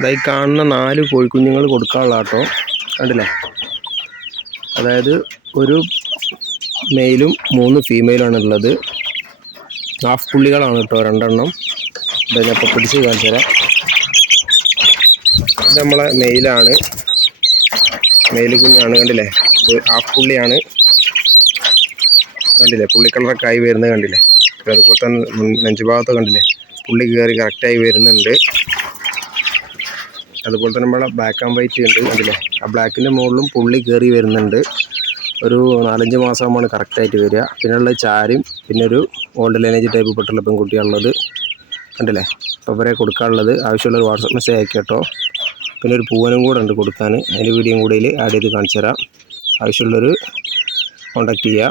ഇതായി കാണുന്ന നാല് കോഴിക്കുഞ്ഞുങ്ങൾ കൊടുക്കാനുള്ള കേട്ടോ കണ്ടില്ലേ? അതായത് ഒരു മെയിലും മൂന്ന് ഫീമെയിലാണ് ഉള്ളത്. ഹാഫ് പുള്ളികളാണ് കേട്ടോ രണ്ടെണ്ണം. ഇത് ഞാൻ ഇപ്പോൾ പിടിച്ച് കാണിച്ചു തരാം. നമ്മളെ മെയിലാണ്. മെയിൽ കുഞ്ഞാണ് കണ്ടില്ലേ? ഇത് ഹാഫ് പുള്ളിയാണ്. കണ്ടില്ലേ? പുള്ളി കളറൊക്കെ ആയി വരുന്നത് കണ്ടില്ലേ? അതുപോലെ തന്നെ നെഞ്ചുഭാഗത്ത് നെഞ്ച് ഭാഗത്ത് കണ്ടില്ലേ? പുള്ളി കയറി കറക്റ്റായി വരുന്നുണ്ട്. അതുപോലെ തന്നെ നമ്മളെ ബ്ലാക്ക് ആൻഡ് വൈറ്റ് ഉണ്ട് കണ്ടില്ലേ ആ ബ്ലാക്കിന്റെ മുകളിലും പുള്ളി കയറി വരുന്നുണ്ട്. ഒരു നാലഞ്ച് മാസമാണ് കറക്റ്റായിട്ട് വരിക. പിന്നെ ഉള്ളത് ചാരും പിന്നെ ഒരു ഓൾഡ് ലൈനേജ് ടൈപ്പ് പെട്ടുള്ള പെൺകുട്ടിയാണുള്ളത്. ഉണ്ടല്ലേ അപ്പോൾ അവരെ കൊടുക്കാനുള്ളത്. ആവശ്യമുള്ള വാട്സപ്പ് മെസ്സേജ് അയക്കാം കേട്ടോ പിന്നെ ഒരു പൂവനും കൂടെ ഉണ്ട് കൊടുക്കാൻ. അതിന്റെ വീഡിയോയും കൂടെ ആഡ് ചെയ്ത് കാണിച്ചു തരാം ആവശ്യമുള്ളൊരു കോണ്ടാക്ട് ചെയ്യുക.